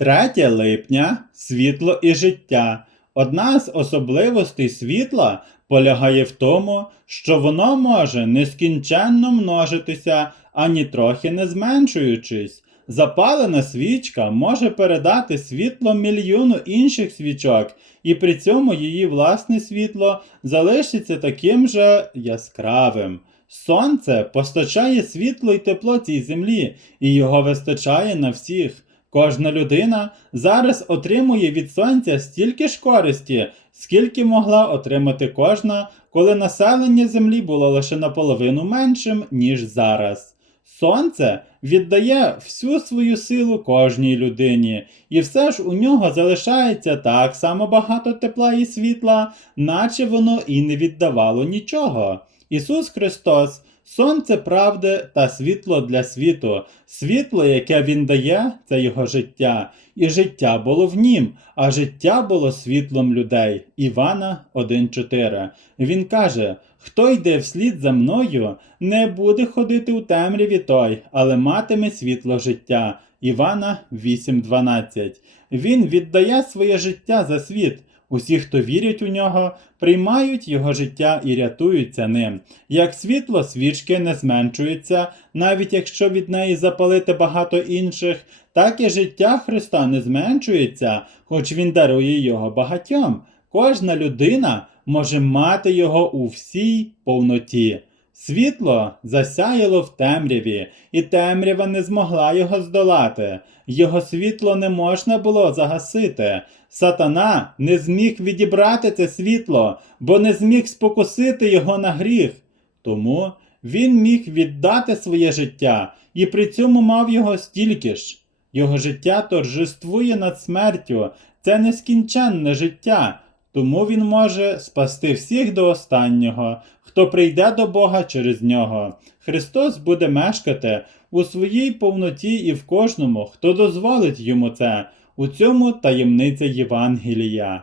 3 липня світло і життя. Одна з особливостей світла полягає в тому, що воно може нескінченно множитися, ані трохи не зменшуючись. Запалена свічка може передати світло мільйону інших свічок, і при цьому її власне світло залишиться таким же яскравим. Сонце постачає світло і тепло цій землі, і його вистачає на всіх. Кожна людина зараз отримує від сонця стільки ж користі, скільки могла отримати кожна, коли населення землі було лише наполовину меншим, ніж зараз. Сонце віддає всю свою силу кожній людині, і все ж у нього залишається так само багато тепла і світла, наче воно і не віддавало нічого. Ісус Христос сонце правди та світло для світу. Світло, яке Він дає, це Його життя, і життя було в нім, а життя було світлом людей. Івана 1.4. Він каже: Хто йде вслід за мною, не буде ходити у темряві той, але матиме світло життя. Івана 8.12. Він віддає своє життя за світ. Усі, хто вірять у нього, приймають його життя і рятуються ним. Як світло свічки не зменшується, навіть якщо від неї запалити багато інших, так і життя Христа не зменшується, хоч Він дарує його багатьом. Кожна людина може мати його у всій повноті. Світло засяяло в темряві, і темрява не змогла його здолати. Його світло не можна було загасити. Сатана не зміг відібрати це світло, бо не зміг спокусити його на гріх. Тому він міг віддати своє життя і при цьому мав його стільки ж. Його життя торжествує над смертю, це нескінченне життя, тому він може спасти всіх до останнього, хто прийде до Бога через нього. Христос буде мешкати у своїй повноті і в кожному, хто дозволить йому це. У цьому таємниця Євангелія.